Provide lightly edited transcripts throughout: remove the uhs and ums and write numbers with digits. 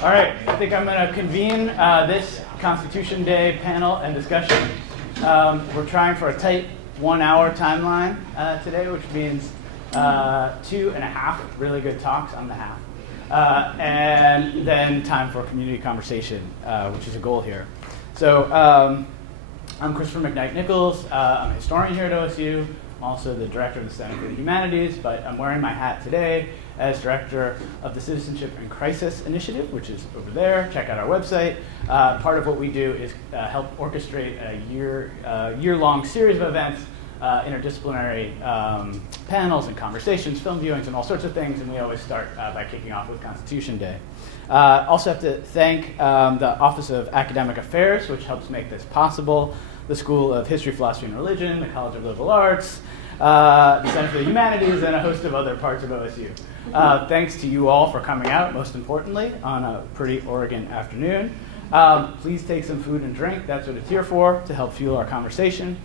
All right, I think I'm going to convene this Constitution Day panel and discussion. We're trying for a tight 1 hour timeline today, which means 2.5 really good talks on the half. And then time for community conversation, which is a goal here. So I'm Christopher McKnight Nichols. I'm a historian here at OSU. I'm also the director of the Center for the Humanities, but I'm wearing my hat today as director of the Citizenship and Crisis Initiative, which is over there. Check out our website. Part of what we do is help orchestrate a year-long series of events, interdisciplinary panels and conversations, film viewings, and all sorts of things, and we always start by kicking off with Constitution Day. Also have to thank the Office of Academic Affairs, which helps make this possible, the School of History, Philosophy, and Religion, the College of Liberal Arts, the Center for the Humanities, and a host of other parts of OSU. Thanks to you all for coming out, most importantly, on a pretty Oregon afternoon. Please take some food and drink. That's what it's here for, to help fuel our conversation.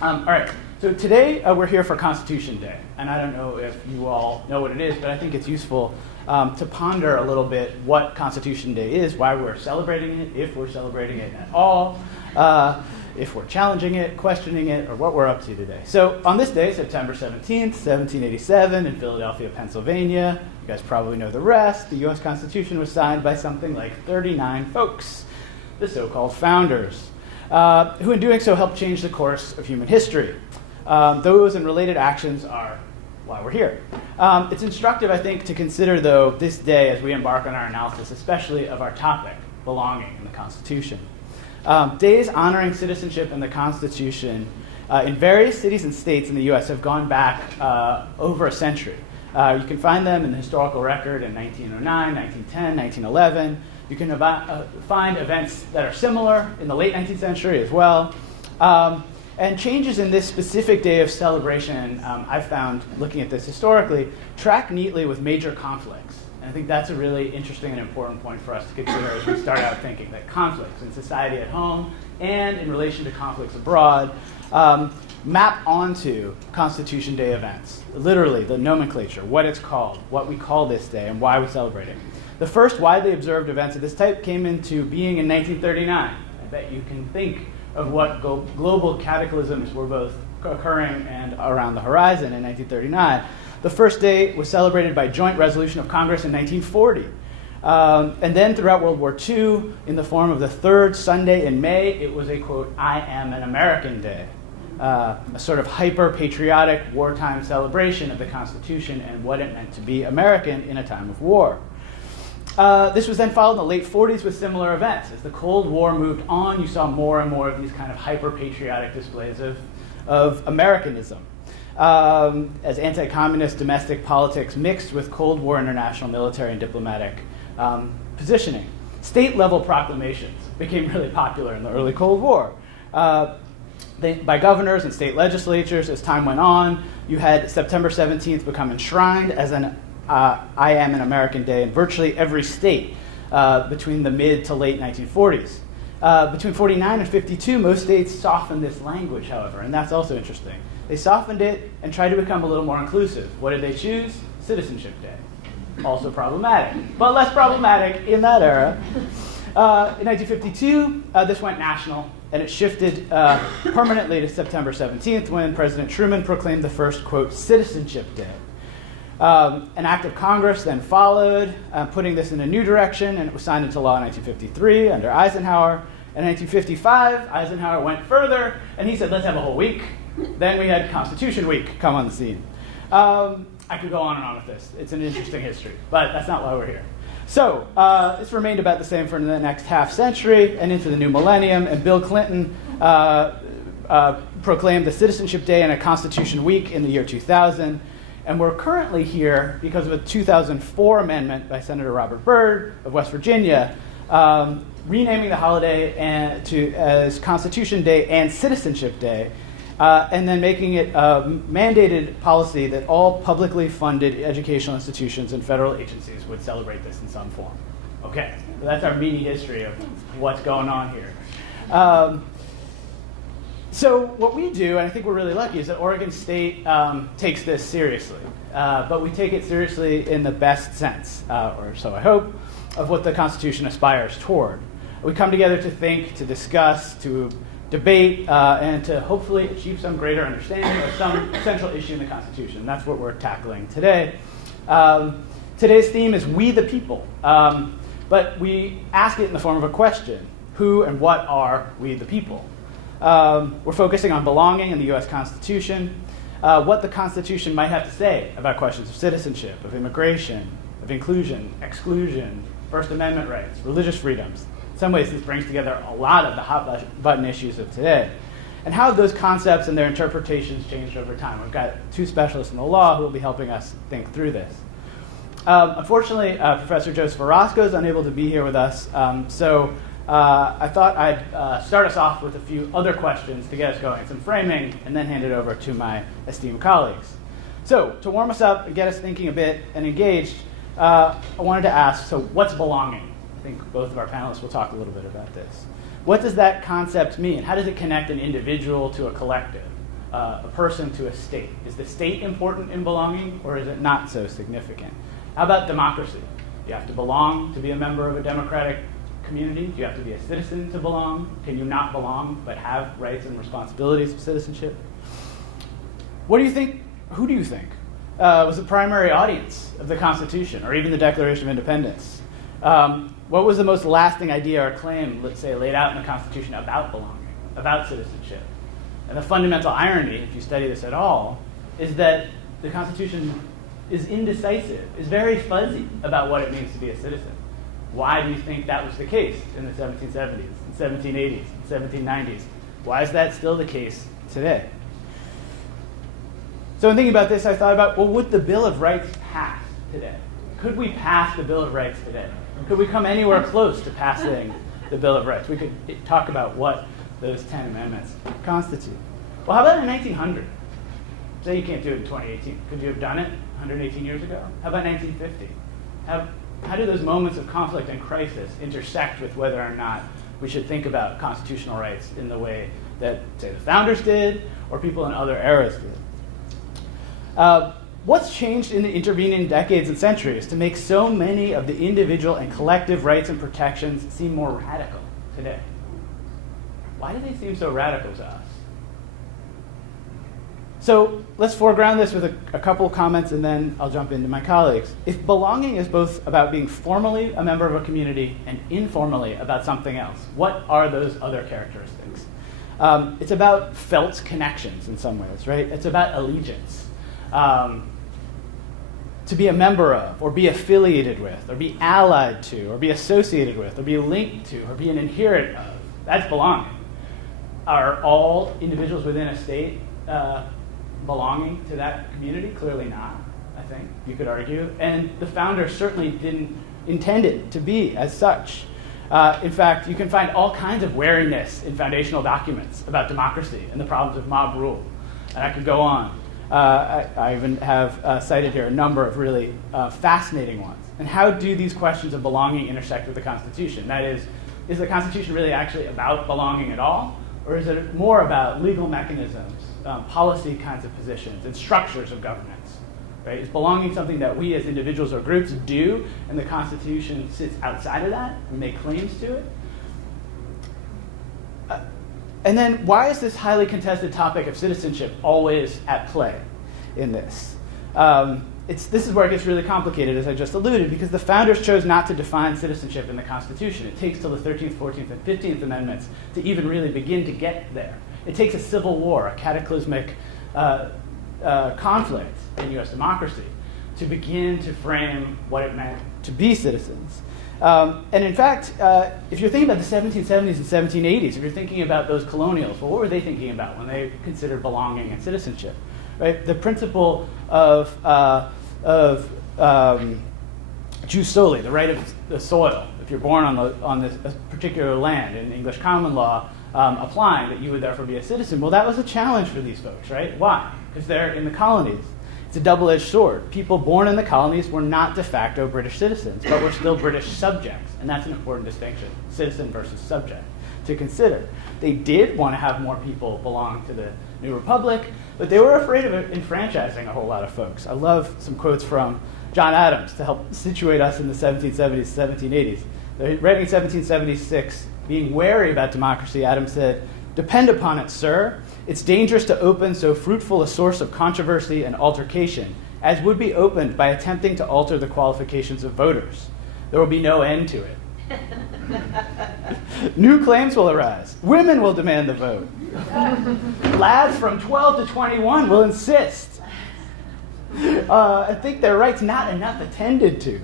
All right, so today we're here for Constitution Day. And I don't know if you all know what it is, but I think it's useful to ponder a little bit what Constitution Day is, why we're celebrating it, if we're celebrating it at all, if we're challenging it, questioning it, or what we're up to today. So on this day, September 17th, 1787, in Philadelphia, Pennsylvania, you guys probably know the rest, the U.S. Constitution was signed by something like 39 folks, the so-called founders, who in doing so helped change the course of human history. Those and related actions are why we're here. It's instructive, I think, to consider, though, this day as we embark on our analysis, especially of our topic, belonging in the Constitution. Days honoring citizenship and the Constitution in various cities and states in the U.S. have gone back over a century. You can find them in the historical record in 1909, 1910, 1911. You can find events that are similar in the late 19th century as well. And changes in this specific day of celebration, I've found, looking at this historically, track neatly with major conflicts. And I think that's a really interesting and important point for us to consider as we start out thinking that conflicts in society at home and in relation to conflicts abroad map onto Constitution Day events. Literally, the nomenclature, what it's called, what we call this day, and why we celebrate it. The first widely observed events of this type came into being in 1939. I bet you can think of what global cataclysms were both occurring and around the horizon in 1939. The first day was celebrated by joint resolution of Congress in 1940. And then throughout World War II, in the form of the third Sunday in May, it was a, quote, I am an American Day, a sort of hyper-patriotic wartime celebration of the Constitution and what it meant to be American in a time of war. This was then followed in the late 40s with similar events. As the Cold War moved on, you saw more and more of these kind of hyper-patriotic displays of Americanism. As anti-communist domestic politics mixed with Cold War international military and diplomatic positioning. State-level proclamations became really popular in the early Cold War. By governors and state legislatures, as time went on, you had September 17th become enshrined as an I am an American Day in virtually every state between the mid to late 1940s. Between 49 and 52, most states softened this language, however, and that's also interesting. They softened it and tried to become a little more inclusive. What did they choose? Citizenship Day. Also problematic, but less problematic in that era. In 1952, this went national, and it shifted permanently to September 17th when President Truman proclaimed the first, quote, Citizenship Day. An act of Congress then followed, putting this in a new direction, and it was signed into law in 1953 under Eisenhower. In 1955, Eisenhower went further, and he said, let's have a whole week. Then we had Constitution Week come on the scene. I could go on and on with this. It's an interesting history, but that's not why we're here. So it's remained about the same for the next half century and into the new millennium, and Bill Clinton proclaimed the Citizenship Day and a Constitution Week in the year 2000. And we're currently here because of a 2004 amendment by Senator Robert Byrd of West Virginia, renaming the holiday as Constitution Day and Citizenship Day, and then making it a mandated policy that all publicly funded educational institutions and federal agencies would celebrate this in some form. Okay, so that's our mini history of what's going on here. So what we do, and I think we're really lucky, is that Oregon State takes this seriously. But we take it seriously in the best sense, or so I hope. of what the Constitution aspires toward. We come together to think, to discuss, to debate, and to hopefully achieve some greater understanding of some central issue in the Constitution. That's what we're tackling today. Today's theme is We the People, but we ask it in the form of a question. Who and what are we the people? We're focusing on belonging in the U.S. Constitution, what the Constitution might have to say about questions of citizenship, of immigration, of inclusion, exclusion, First Amendment rights, religious freedoms. In some ways, this brings together a lot of the hot-button issues of today. And how have those concepts and their interpretations changed over time? We've got two specialists in the law who will be helping us think through this. Unfortunately, Professor Joseph Orozco is unable to be here with us, so I thought I'd start us off with a few other questions to get us going, some framing, and then hand it over to my esteemed colleagues. So, to warm us up and get us thinking a bit and engaged, I wanted to ask, so what's belonging? I think both of our panelists will talk a little bit about this. What does that concept mean? How does it connect an individual to a collective, a person to a state? Is the state important in belonging, or is it not so significant? How about democracy? Do you have to belong to be a member of a democratic community? Do you have to be a citizen to belong? Can you not belong but have rights and responsibilities of citizenship? What do you think, who do you think was the primary audience of the Constitution, or even the Declaration of Independence? What was the most lasting idea or claim, let's say, laid out in the Constitution about belonging, about citizenship? And the fundamental irony, if you study this at all, is that the Constitution is indecisive, is very fuzzy about what it means to be a citizen. Why do you think that was the case in the 1770s, and 1780s, and 1790s? Why is that still the case today? So in thinking about this, I thought about, well, would the Bill of Rights pass today? Could we pass the Bill of Rights today? Could we come anywhere close to passing the Bill of Rights? We could talk about what those 10 amendments constitute. Well, how about in 1900? Say you can't do it in 2018. Could you have done it 118 years ago? How about 1950? How do those moments of conflict and crisis intersect with whether or not we should think about constitutional rights in the way that, say, the founders did or people in other eras did? What's changed in the intervening decades and centuries to make so many of the individual and collective rights and protections seem more radical today? Why do they seem so radical to us? So let's foreground this with a couple of comments, and then I'll jump into my colleagues. If belonging is both about being formally a member of a community and informally about something else, what are those other characteristics? It's about felt connections in some ways, right? It's about allegiance. To be a member of, or be affiliated with, or be allied to, or be associated with, or be linked to, or be an adherent of. That's belonging. Are all individuals within a state belonging to that community? Clearly not, I think, you could argue. And the founders certainly didn't intend it to be as such. In fact, you can find all kinds of wariness in foundational documents about democracy and the problems of mob rule. And I could go on. I even have cited here a number of really fascinating ones. And how do these questions of belonging intersect with the Constitution? That is the Constitution really actually about belonging at all? Or is it more about legal mechanisms, policy kinds of positions, and structures of governance? Right? Is belonging something that we as individuals or groups do, and the Constitution sits outside of that and make claims to it? And then why is this highly contested topic of citizenship always at play in this? This is where it gets really complicated, as I just alluded, because the founders chose not to define citizenship in the Constitution. It takes till the 13th, 14th, and 15th Amendments to even really begin to get there. It takes a civil war, a cataclysmic conflict in U.S. democracy to begin to frame what it meant to be citizens. And in fact, if you're thinking about the 1770s and 1780s, if you're thinking about those colonials, well, what were they thinking about when they considered belonging and citizenship? Right? The principle of jus soli, the right of the soil, if you're born on this particular land in English common law, applying that you would therefore be a citizen. Well, that was a challenge for these folks, right? Why? Because they're in the colonies. It's a double-edged sword. People born in the colonies were not de facto British citizens, but were still British subjects, and that's an important distinction, citizen versus subject, to consider. They did want to have more people belong to the new republic, but they were afraid of enfranchising a whole lot of folks. I love some quotes from John Adams to help situate us in the 1770s, 1780s. Writing in 1776, being wary about democracy, Adams said, "Depend upon it, sir, it's dangerous to open so fruitful a source of controversy and altercation as would be opened by attempting to alter the qualifications of voters. There will be no end to it. New claims will arise. Women will demand the vote. Lads from 12 to 21 will insist and think their rights not enough attended to.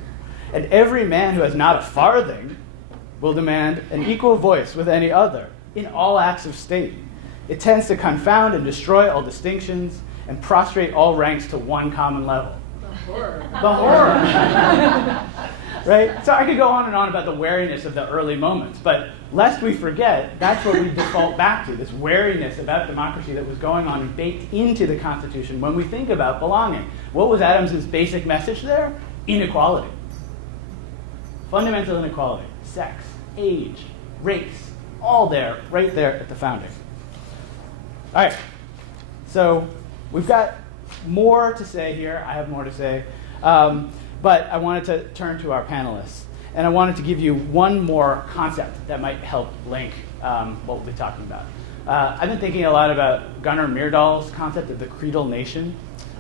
And every man who has not a farthing will demand an equal voice with any other in all acts of state. It tends to confound and destroy all distinctions and prostrate all ranks to one common level." The horror. Right? So I could go on and on about the wariness of the early moments, but lest we forget, that's what we default back to, this wariness about democracy that was going on and baked into the Constitution when we think about belonging. What was Adams's basic message there? Inequality. Fundamental inequality. Sex, age, race, all there, right there at the founding. All right, so we've got more to say here. I have more to say. But I wanted to turn to our panelists. And I wanted to give you one more concept that might help link what we'll be talking about. I've been thinking a lot about Gunnar Myrdal's concept of the Creedal Nation,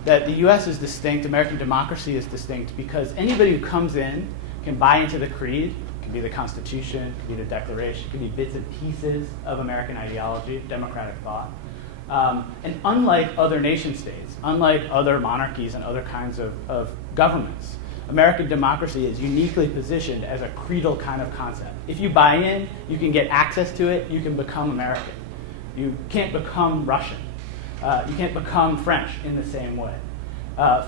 that the US is distinct, American democracy is distinct, because anybody who comes in can buy into the creed. It can be the Constitution, it can be the Declaration, it can be bits and pieces of American ideology, democratic thought. And unlike other nation states, unlike other monarchies and other kinds of governments, American democracy is uniquely positioned as a creedal kind of concept. If you buy in, you can get access to it, you can become American. You can't become Russian. You can't become French in the same way.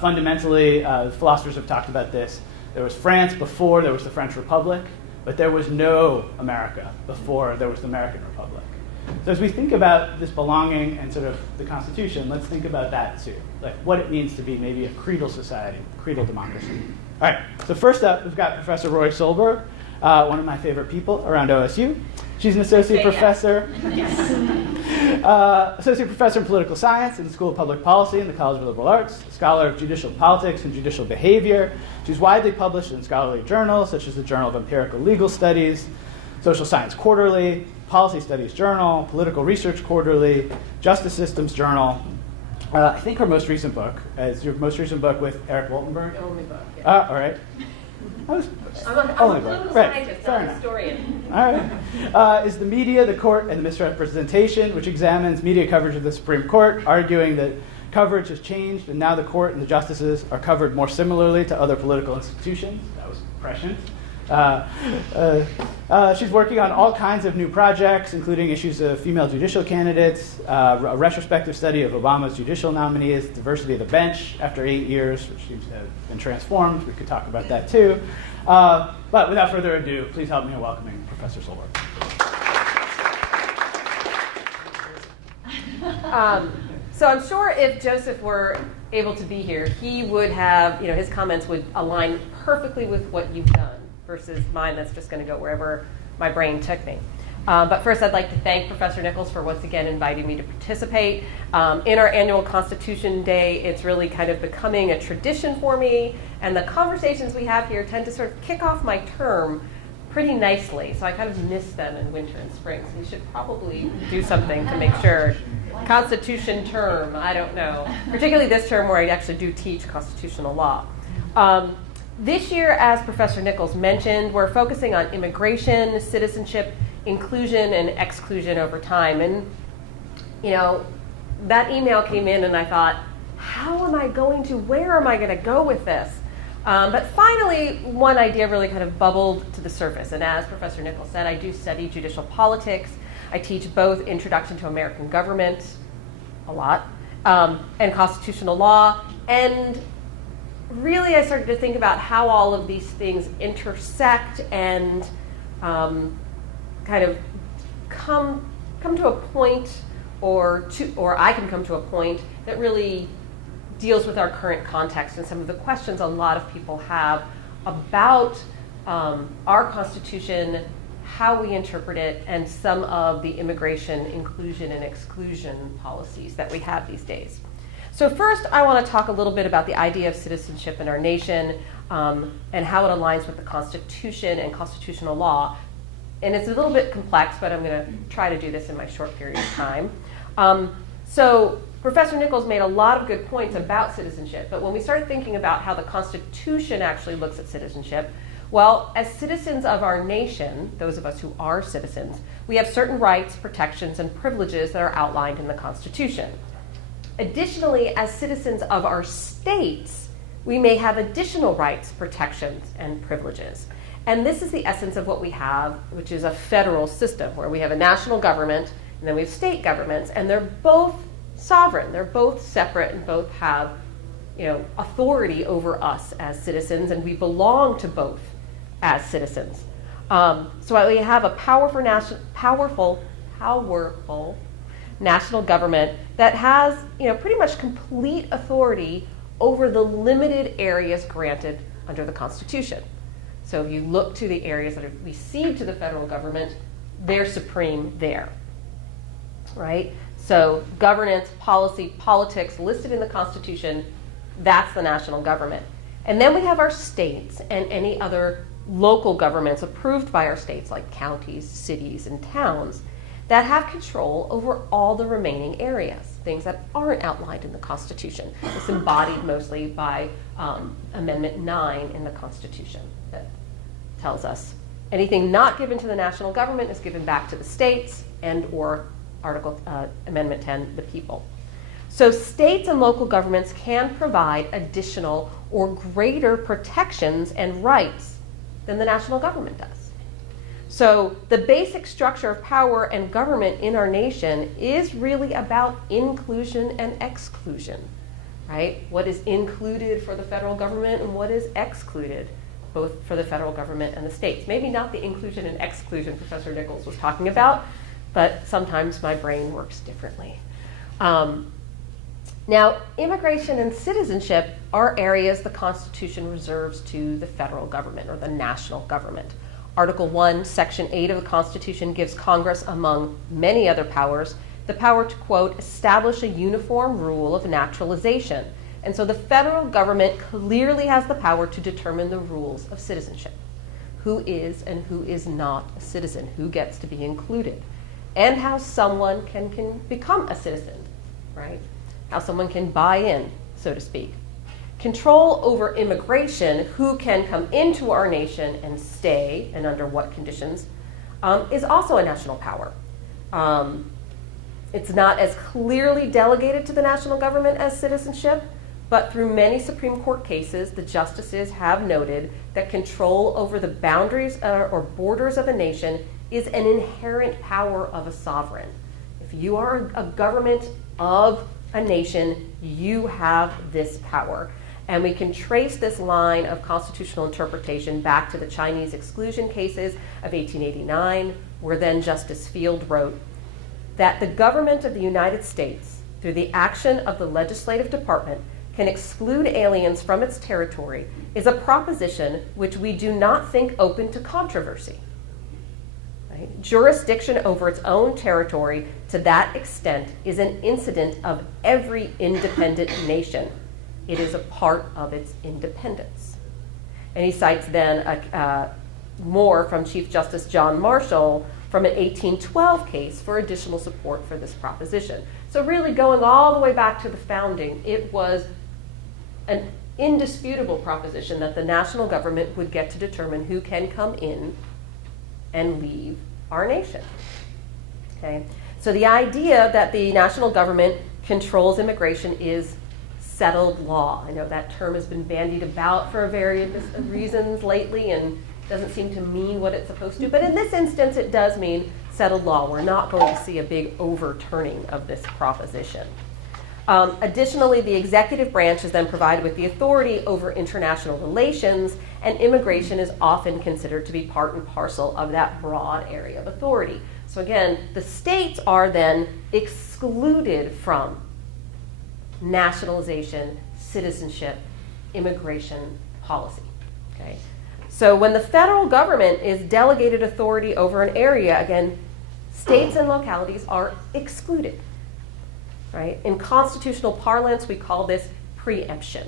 Fundamentally, philosophers have talked about this. There was France before there was the French Republic, but there was no America before there was the American Republic. So as we think about this belonging and sort of the Constitution, let's think about that too, like what it means to be maybe a creedal society, creedal democracy. All right, so first up, we've got Professor Roy Solberg, one of my favorite people around OSU. She's an associate professor. Associate professor in political science in the School of Public Policy in the College of Liberal Arts, a scholar of judicial politics and judicial behavior. She's widely published in scholarly journals such as the Journal of Empirical Legal Studies, Social Science Quarterly, Policy Studies Journal, Political Research Quarterly, Justice Systems Journal. I think her most recent book is your most recent book with Eric Woltenberg. The only book. Yeah. All right. I'm a political scientist, not a historian. All right. Is The Media, the Court, and the Misrepresentation, which examines media coverage of the Supreme Court, arguing that coverage has changed and now the court and the justices are covered more similarly to other political institutions. That was prescient. She's working on all kinds of new projects, including issues of female judicial candidates, a retrospective study of Obama's judicial nominees, diversity of the bench after 8 years, which seems to have been transformed. We could talk about that too. But without further ado, please help me in welcoming Professor Solberg. So I'm sure if Joseph were able to be here, he would have, his comments would align perfectly with what you've done versus mine that's just going to go wherever my brain took me. But first, I'd like to thank Professor Nichols for once again inviting me to participate. In our annual Constitution Day, it's really kind of becoming a tradition for me, and the conversations we have here tend to sort of kick off my term pretty nicely, so I kind of miss them in winter and spring. So we should probably do something to make sure. Constitution term, I don't know. Particularly this term where I actually do teach constitutional law. This year, as Professor Nichols mentioned, we're focusing on immigration, citizenship, inclusion, and exclusion over time. And, that email came in and I thought, where am I going to go with this? But finally, one idea really kind of bubbled to the surface. And as Professor Nichols said, I do study judicial politics. I teach both Introduction to American Government, a lot, and constitutional law. And really, I started to think about how all of these things intersect and kind of come to a point, or I can come to a point that really deals with our current context and some of the questions a lot of people have about our Constitution, how we interpret it, and some of the immigration, inclusion, and exclusion policies that we have these days. So first, I want to talk a little bit about the idea of citizenship in our nation and how it aligns with the Constitution and constitutional law. And it's a little bit complex, but I'm going to try to do this in my short period of time. So Professor Nichols made a lot of good points about citizenship, but when we start thinking about how the Constitution actually looks at citizenship, well, as citizens of our nation, those of us who are citizens, we have certain rights, protections, and privileges that are outlined in the Constitution. Additionally, as citizens of our states, we may have additional rights, protections, and privileges. And this is the essence of what we have, which is a federal system, where we have a national government, and then we have state governments, and they're both sovereign. They're both separate and both have, authority over us as citizens, and we belong to both as citizens. So we have a powerful national government that has, pretty much complete authority over the limited areas granted under the Constitution. So if you look to the areas that are received to the federal government, they're supreme there, right? So governance, policy, politics listed in the Constitution, that's the national government. And then we have our states and any other local governments approved by our states, like counties, cities, and towns, that have control over all the remaining areas, things that aren't outlined in the Constitution. It's embodied mostly by Amendment 9 in the Constitution that tells us anything not given to the national government is given back to the states and or Amendment 10, the people. So states and local governments can provide additional or greater protections and rights than the national government does. So the basic structure of power and government in our nation is really about inclusion and exclusion, right? What is included for the federal government and what is excluded, both for the federal government and the states. Maybe not the inclusion and exclusion Professor Nichols was talking about, but sometimes my brain works differently. Now, immigration and citizenship are areas the Constitution reserves to the federal government or the national government. Article 1, Section 8 of the Constitution gives Congress, among many other powers, the power to, quote, establish a uniform rule of naturalization. And so the federal government clearly has the power to determine the rules of citizenship. Who is and who is not a citizen, who gets to be included, and how someone can become a citizen, right? How someone can buy in, so to speak. Control over immigration, who can come into our nation and stay, and under what conditions, is also a national power. It's not as clearly delegated to the national government as citizenship, but through many Supreme Court cases, the justices have noted that control over the boundaries or borders of a nation is an inherent power of a sovereign. If you are a government of a nation, you have this power. And we can trace this line of constitutional interpretation back to the Chinese exclusion cases of 1889, where then Justice Field wrote that the government of the United States, through the action of the legislative department, can exclude aliens from its territory is a proposition which we do not think open to controversy. Right? Jurisdiction over its own territory to that extent is an incident of every independent nation. It is a part of its independence. And he cites then more from Chief Justice John Marshall from an 1812 case for additional support for this proposition. So really going all the way back to the founding, it was an indisputable proposition that the national government would get to determine who can come in and leave our nation. Okay? So the idea that the national government controls immigration is settled law. I know that term has been bandied about for various reasons lately and doesn't seem to mean what it's supposed to, but in this instance it does mean settled law. We're not going to see a big overturning of this proposition. Additionally, the executive branch is then provided with the authority over international relations, and immigration is often considered to be part and parcel of that broad area of authority. So again, the states are then excluded from nationalization, citizenship, immigration policy. Okay? So when the federal government is delegated authority over an area, again, states and localities are excluded. right? In constitutional parlance, we call this preemption.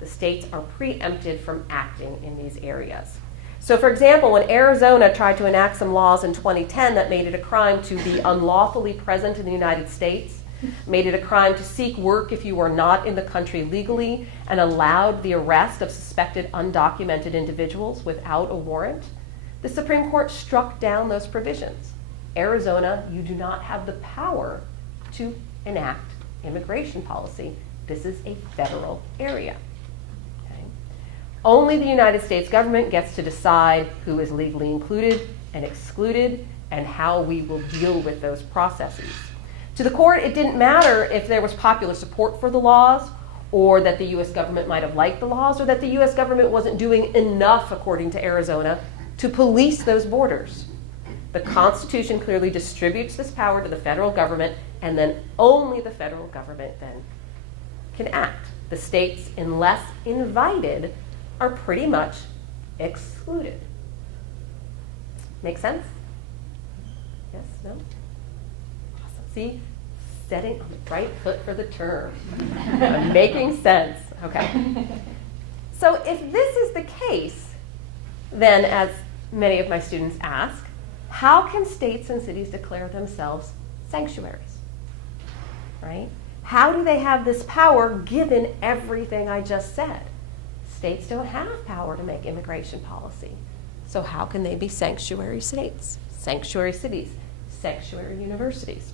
The states are preempted from acting in these areas. So for example, when Arizona tried to enact some laws in 2010 that made it a crime to be unlawfully present in the United States, made it a crime to seek work if you were not in the country legally, and allowed the arrest of suspected undocumented individuals without a warrant, the Supreme Court struck down those provisions. Arizona, you do not have the power to enact immigration policy. This is a federal area. Okay? Only the United States government gets to decide who is legally included and excluded and how we will deal with those processes. To the court, it didn't matter if there was popular support for the laws, or that the U.S. government might have liked the laws, or that the U.S. government wasn't doing enough, according to Arizona, to police those borders. The Constitution clearly distributes this power to the federal government, and then only the federal government then can act. The states, unless invited, are pretty much excluded. Make sense? Yes? No? Awesome. See? Setting on the right foot for the term. Making sense. Okay. So if this is the case, then as many of my students ask, how can states and cities declare themselves sanctuaries? Right? How do they have this power given everything I just said? States don't have power to make immigration policy. So how can they be sanctuary states, sanctuary cities, sanctuary universities?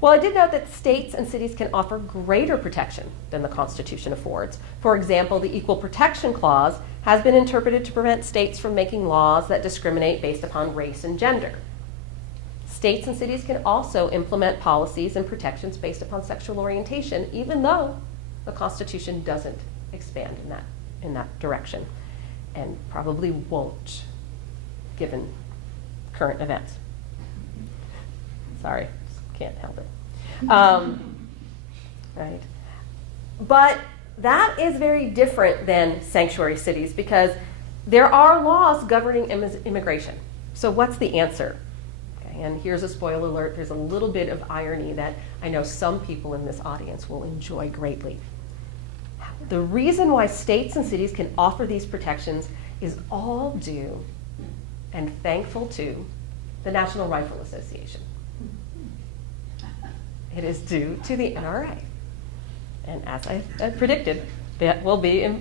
Well, I did note that states and cities can offer greater protection than the Constitution affords. For example, the Equal Protection Clause has been interpreted to prevent states from making laws that discriminate based upon race and gender. States and cities can also implement policies and protections based upon sexual orientation, even though the Constitution doesn't expand in that direction, and probably won't, given current events. Sorry. Can't help it. Right? But that is very different than sanctuary cities because there are laws governing immigration. So what's the answer? Okay, and here's a spoiler alert. There's a little bit of irony that I know some people in this audience will enjoy greatly. The reason why states and cities can offer these protections is all due and thankful to the National Rifle Association. It is due to the NRA. And as I predicted, that will be a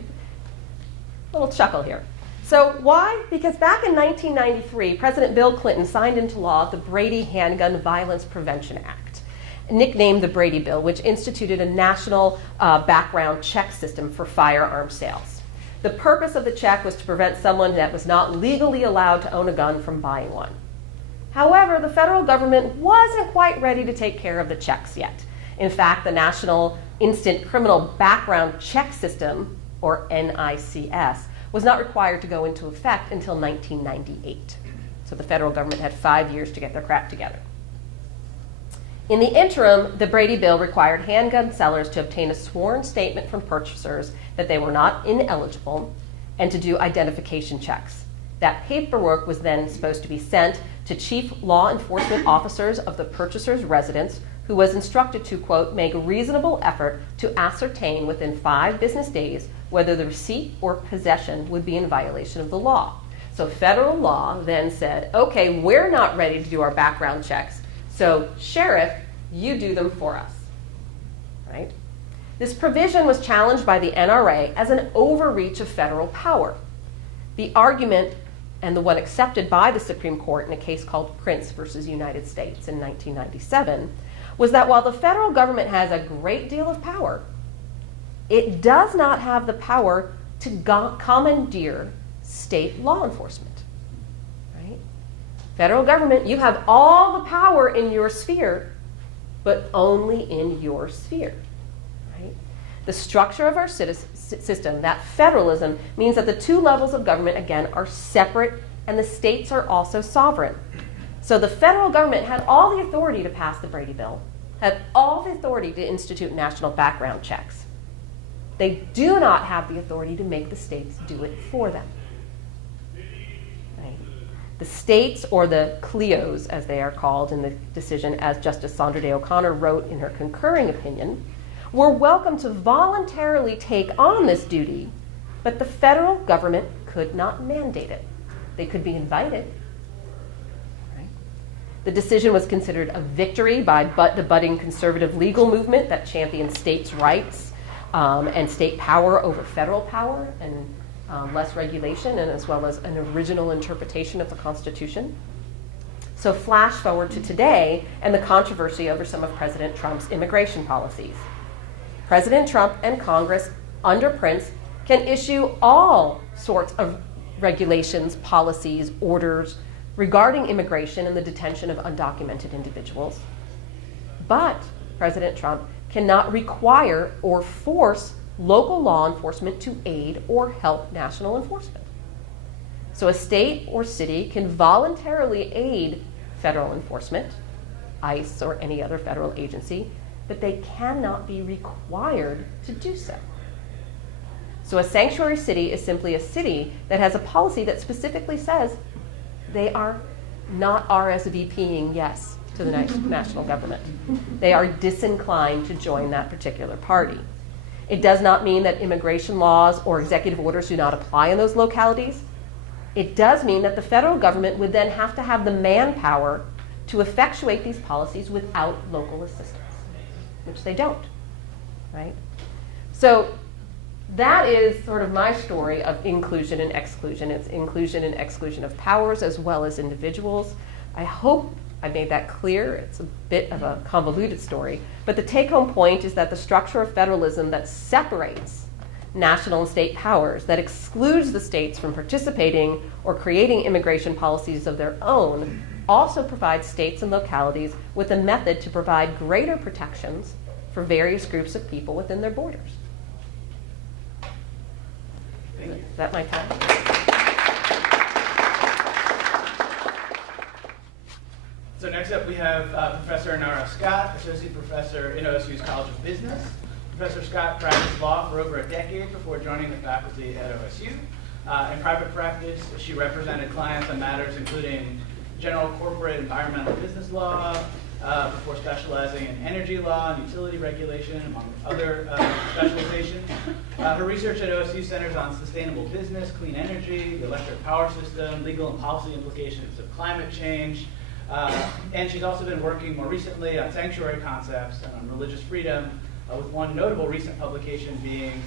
little chuckle here. So why? Because back in 1993, President Bill Clinton signed into law the Brady Handgun Violence Prevention Act, nicknamed the Brady Bill, which instituted a national background check system for firearm sales. The purpose of the check was to prevent someone that was not legally allowed to own a gun from buying one. However, the federal government wasn't quite ready to take care of the checks yet. In fact, the National Instant Criminal Background Check System, or NICS, was not required to go into effect until 1998. So the federal government had 5 years to get their crap together. In the interim, the Brady Bill required handgun sellers to obtain a sworn statement from purchasers that they were not ineligible and to do identification checks. That paperwork was then supposed to be sent to chief law enforcement officers of the purchaser's residence, who was instructed to, quote, make a reasonable effort to ascertain within 5 business days whether the receipt or possession would be in violation of the law. So federal law then said, okay, we're not ready to do our background checks, so sheriff, you do them for us, right? This provision was challenged by the NRA as an overreach of federal power. The argument, and the one accepted by the Supreme Court in a case called Prince versus United States in 1997, was that while the federal government has a great deal of power, it does not have the power to commandeer state law enforcement. Right? Federal government, you have all the power in your sphere, but only in your sphere. Right? The structure of our system, that federalism, means that the 2 levels of government, again, are separate, and the states are also sovereign. So the federal government had all the authority to pass the Brady Bill, had all the authority to institute national background checks. They do not have the authority to make the states do it for them. Right? The states, or the CLEOs as they are called in the decision, as Justice Sandra Day O'Connor wrote in her concurring opinion, were welcome to voluntarily take on this duty, but the federal government could not mandate it. They could be invited. Right? The decision was considered a victory by the budding conservative legal movement that championed states' rights and state power over federal power and less regulation, and as well as an original interpretation of the Constitution. So flash forward to today and the controversy over some of President Trump's immigration policies. President Trump and Congress, under Prince, can issue all sorts of regulations, policies, orders regarding immigration and the detention of undocumented individuals. But President Trump cannot require or force local law enforcement to aid or help national enforcement. So a state or city can voluntarily aid federal enforcement, ICE or any other federal agency, but they cannot be required to do so. So a sanctuary city is simply a city that has a policy that specifically says they are not RSVPing yes to the national government. They are disinclined to join that particular party. It does not mean that immigration laws or executive orders do not apply in those localities. It does mean that the federal government would then have to have the manpower to effectuate these policies without local assistance, which they don't, right? So that is sort of my story of inclusion and exclusion. It's inclusion and exclusion of powers as well as individuals. I hope I made that clear. It's a bit of a convoluted story, but the take-home point is that the structure of federalism that separates national and state powers, that excludes the states from participating or creating immigration policies of their own, also provides states and localities with a method to provide greater protections for various groups of people within their borders. Thank you. Is that my time? So next up we have Professor Inara Scott, Associate Professor in OSU's College of Business. Professor Scott practiced law for over a decade before joining the faculty at OSU. In private practice, she represented clients on matters including general corporate environmental business law, before specializing in energy law and utility regulation, among other specializations. Her research at OSU centers on sustainable business, clean energy, the electric power system, legal and policy implications of climate change, and she's also been working more recently on sanctuary concepts and on religious freedom, with one notable recent publication being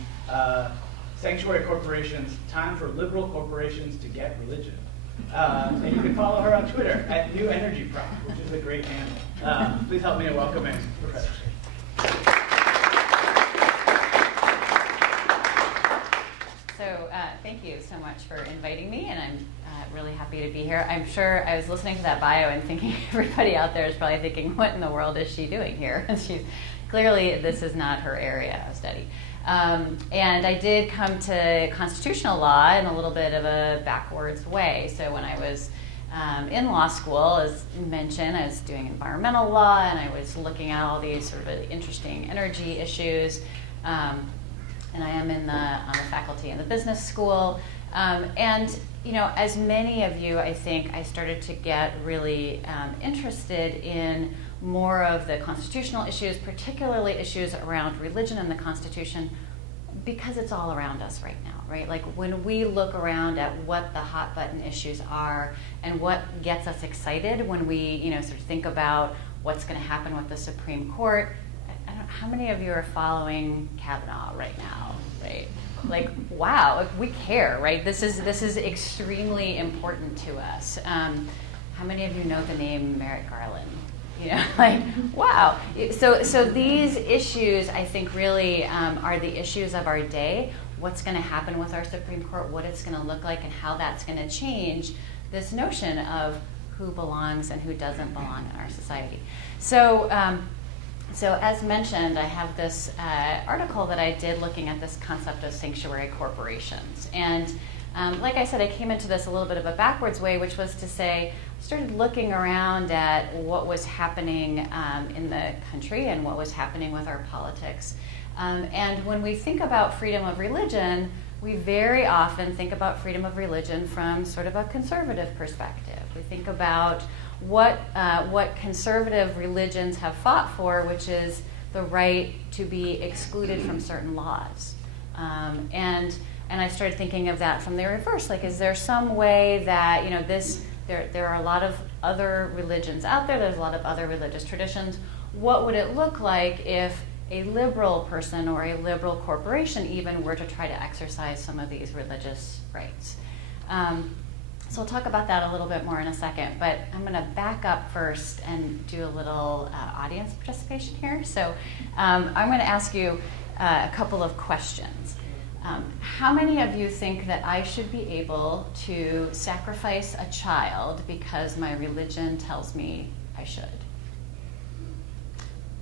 Sanctuary Corporations, Time for Liberal Corporations to Get Religion. And you can follow her on Twitter at New Energy Prof, which is a great handle. Please help me in welcoming Professor. So thank you so much for inviting me, and I'm really happy to be here. I'm sure I was listening to that bio and thinking everybody out there is probably thinking, what in the world is she doing here? And she's clearly, this is not her area of study. And I did come to constitutional law in a little bit of a backwards way. So when I was in law school, as mentioned, I was doing environmental law, and I was looking at all these sort of really interesting energy issues. And I am on the faculty in the business school. And you know, as many of you, I think, I started to get really interested in more of the constitutional issues, particularly issues around religion and the Constitution, because it's all around us right now, right? Like when we look around at what the hot button issues are and what gets us excited when we, you know, sort of think about what's going to happen with the Supreme Court. I don't know, how many of you are following Kavanaugh right now, right? Like, wow, we care, right? This is extremely important to us. How many of you know the name Merrick Garland? You know, like, wow. So these issues, I think, really are the issues of our day. What's going to happen with our Supreme Court, what it's going to look like, and how that's going to change this notion of who belongs and who doesn't belong in our society. So as mentioned, I have this article that I did looking at this concept of sanctuary corporations. And like I said, I came into this a little bit of a backwards way, which was to say, I started looking around at what was happening in the country and what was happening with our politics. And when we think about freedom of religion, we very often think about freedom of religion from sort of a conservative perspective. We think about what conservative religions have fought for, which is the right to be excluded from certain laws. And I started thinking of that from the reverse. Like, is there some way that, there are a lot of other religions out there, there's a lot of other religious traditions. What would it look like if a liberal person or a liberal corporation even were to try to exercise some of these religious rights? So we'll talk about that a little bit more in a second, but I'm going to back up first and do a little audience participation here. So I'm going to ask you a couple of questions. How many of you think that I should be able to sacrifice a child because my religion tells me I should?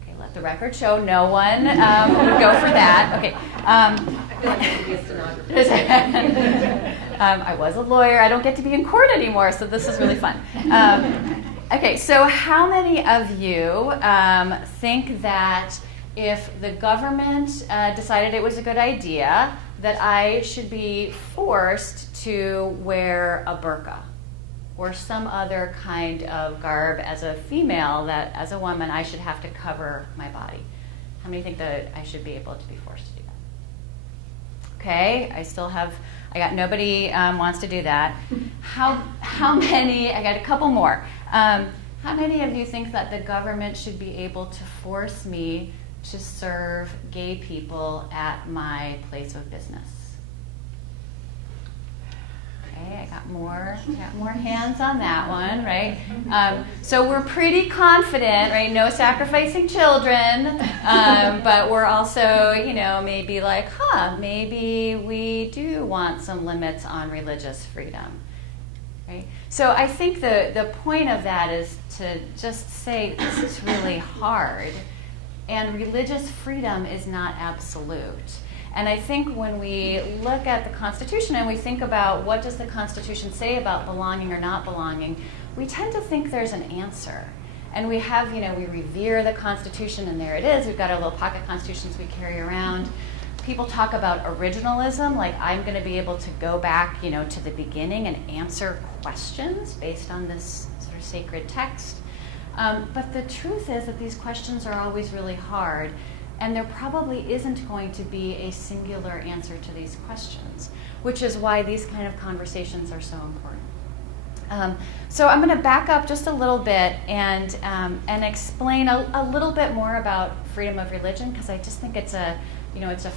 Okay, let the record show no one would go for that. Okay. I feel like I could be a stenographer. I was a lawyer. I don't get to be in court anymore, so this is really fun. Okay, so how many of you think that if the government decided it was a good idea, that I should be forced to wear a burqa or some other kind of garb as a female, that as a woman I should have to cover my body? How many think that I should be able to be forced to do that? Okay, I got nobody wants to do that. How many, I got a couple more. How many of you think that the government should be able to force me to serve gay people at my place of business? Okay, I got more hands on that one, right? So we're pretty confident, right? No sacrificing children, but we're also, maybe like, maybe we do want some limits on religious freedom, right? So I think the point of that is to just say this is really hard. And religious freedom is not absolute. And I think when we look at the Constitution and we think about what does the Constitution say about belonging or not belonging, we tend to think there's an answer. And we have, we revere the Constitution, and there it is. We've got our little pocket constitutions we carry around. People talk about originalism, like I'm going to be able to go back, to the beginning and answer questions based on this sort of sacred text. But the truth is that these questions are always really hard, and there probably isn't going to be a singular answer to these questions, which is why these kind of conversations are so important. So I'm going to back up just a little bit and explain a little bit more about freedom of religion, because I just think it's a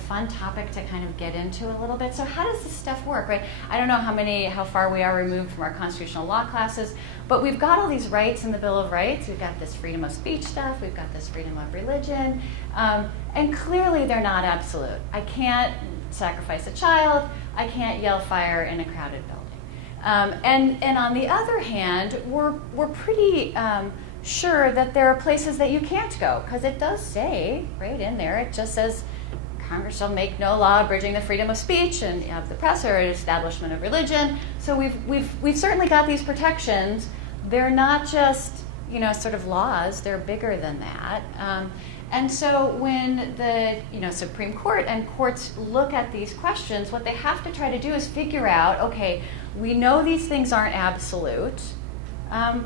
fun topic to kind of get into a little bit. So how does this stuff work, right? I don't know how far we are removed from our constitutional law classes, but we've got all these rights in the Bill of Rights. We've got this freedom of speech stuff. We've got this freedom of religion. And clearly they're not absolute. I can't sacrifice a child. I can't yell fire in a crowded building. And on the other hand, we're pretty sure that there are places that you can't go, because it does say right in there, it just says, Congress shall make no law abridging the freedom of speech and of the press or establishment of religion. So we've certainly got these protections. They're not just sort of laws. They're bigger than that. And so when the Supreme Court and courts look at these questions, what they have to try to do is figure out, okay, we know these things aren't absolute. How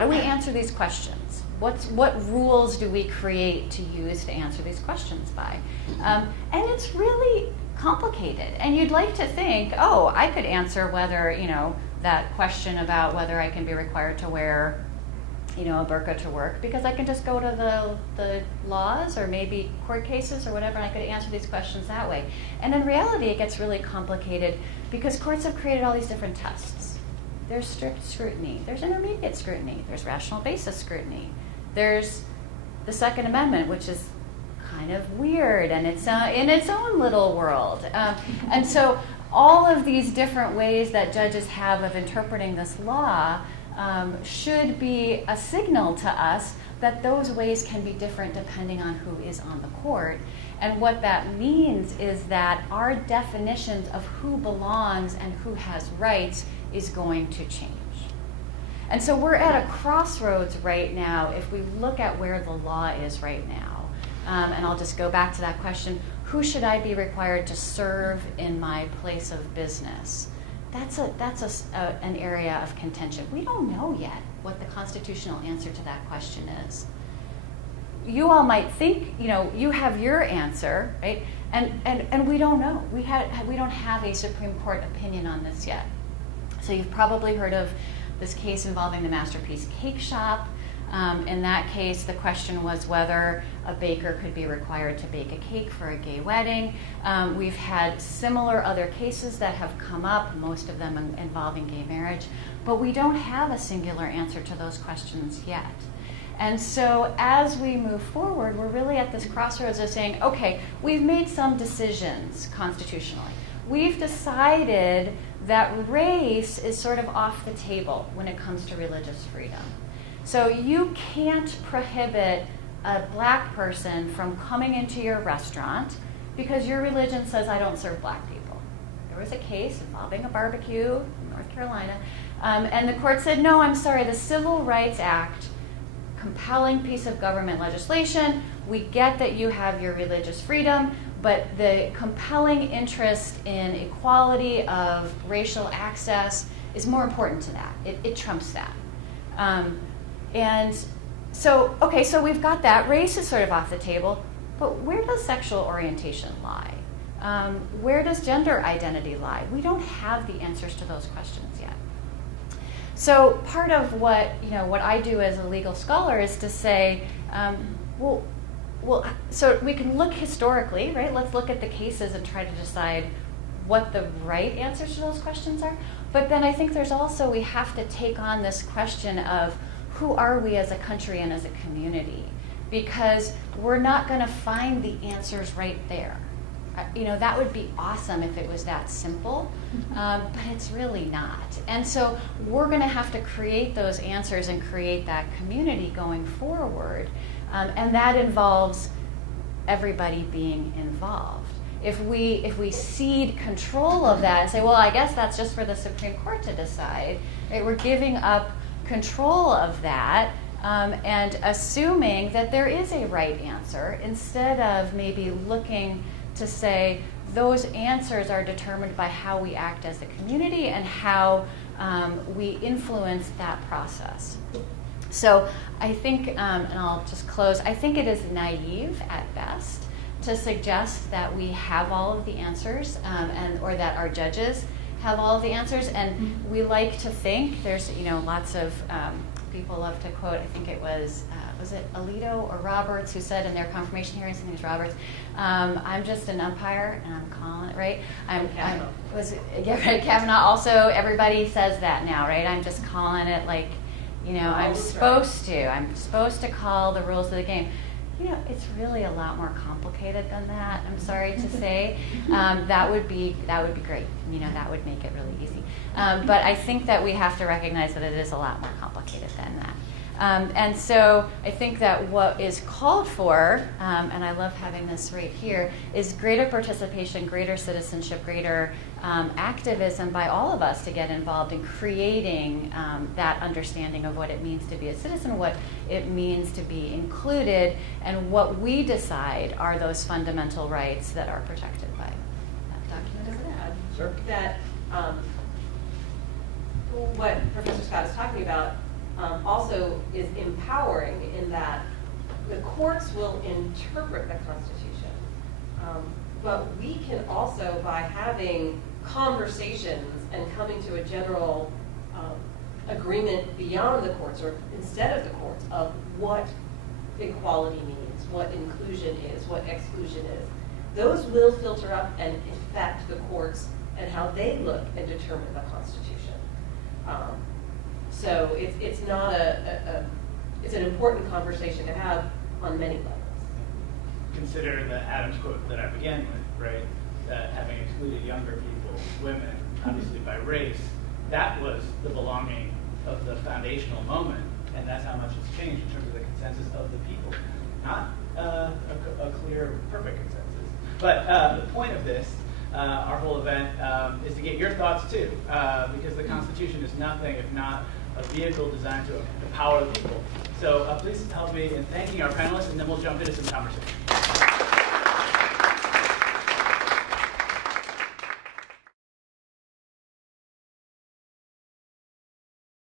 do we answer these questions? What rules do we create to use to answer these questions by? And it's really complicated. And you'd like to think, I could answer whether, that question about whether I can be required to wear, a burqa to work, because I can just go to the laws or maybe court cases or whatever, and I could answer these questions that way. And in reality, it gets really complicated because courts have created all these different tests. There's strict scrutiny. There's intermediate scrutiny. There's rational basis scrutiny. There's the Second Amendment, which is kind of weird and it's in its own little world. And so all of these different ways that judges have of interpreting this law should be a signal to us that those ways can be different depending on who is on the court. And what that means is that our definitions of who belongs and who has rights is going to change. And so we're at a crossroads right now if we look at where the law is right now. And I'll just go back to that question, who should I be required to serve in my place of business? That's an area of contention. We don't know yet what the constitutional answer to that question is. You all might think, you have your answer, right? And we don't know. We don't have a Supreme Court opinion on this yet. So you've probably heard of this case involving the Masterpiece Cake Shop. In that case, the question was whether a baker could be required to bake a cake for a gay wedding. We've had similar other cases that have come up, most of them involving gay marriage, but we don't have a singular answer to those questions yet. And so as we move forward, we're really at this crossroads of saying, okay, we've made some decisions constitutionally. We've decided that race is sort of off the table when it comes to religious freedom. So you can't prohibit a black person from coming into your restaurant because your religion says I don't serve black people. There was a case involving a barbecue in North Carolina, and the court said, no, I'm sorry, the Civil Rights Act, compelling piece of government legislation, we get that you have your religious freedom, but the compelling interest in equality of racial access is more important to that. It trumps that. And so, okay, so we've got that. Race is sort of off the table, but where does sexual orientation lie? Where does gender identity lie? We don't have the answers to those questions yet. So part of what I do as a legal scholar is to say, well, so we can look historically, right? Let's look at the cases and try to decide what the right answers to those questions are. But then I think there's also, we have to take on this question of who are we as a country and as a community? Because we're not going to find the answers right there. That would be awesome if it was that simple, but it's really not. And so we're going to have to create those answers and create that community going forward. And that involves everybody being involved. If we cede control of that and say, well, I guess that's just for the Supreme Court to decide, right? We're giving up control of that and assuming that there is a right answer instead of maybe looking to say those answers are determined by how we act as a community and how we influence that process. So I think, and I'll just close, I think it is naive at best to suggest that we have all of the answers or that our judges have all of the answers. And we like to think, there's lots of people love to quote, I think it was it Alito or Roberts who said in their confirmation hearings, I think it was Roberts, I'm just an umpire and I'm calling it, right? Kavanaugh also, everybody says that now, right? I'm just calling it like, I'm supposed to call the rules of the game. It's really a lot more complicated than that, I'm sorry to say. That would be great. That would make it really easy. But I think that we have to recognize that it is a lot more complicated than that. And so I think that what is called for, and I love having this right here, is greater participation, greater citizenship, greater activism by all of us to get involved in creating that understanding of what it means to be a citizen, what it means to be included, and what we decide are those fundamental rights that are protected by that document over there. Sure. That what Professor Scott is talking about also is empowering in that the courts will interpret the Constitution, but we can also, by having conversations and coming to a general agreement beyond the courts or instead of the courts of what equality means, what inclusion is, what exclusion is, those will filter up and affect the courts and how they look and determine the Constitution. So it's not it's an important conversation to have on many levels. Consider the Adams quote that I began with, right? That having excluded younger people, women, obviously by race, that was the belonging of the foundational moment, and that's how much it's changed in terms of the consensus of the people. Not a clear, perfect consensus. But the point of this, our whole event, is to get your thoughts too, because the Constitution is nothing if not a vehicle designed to empower the people. So please help me in thanking our panelists, and then we'll jump into some conversation.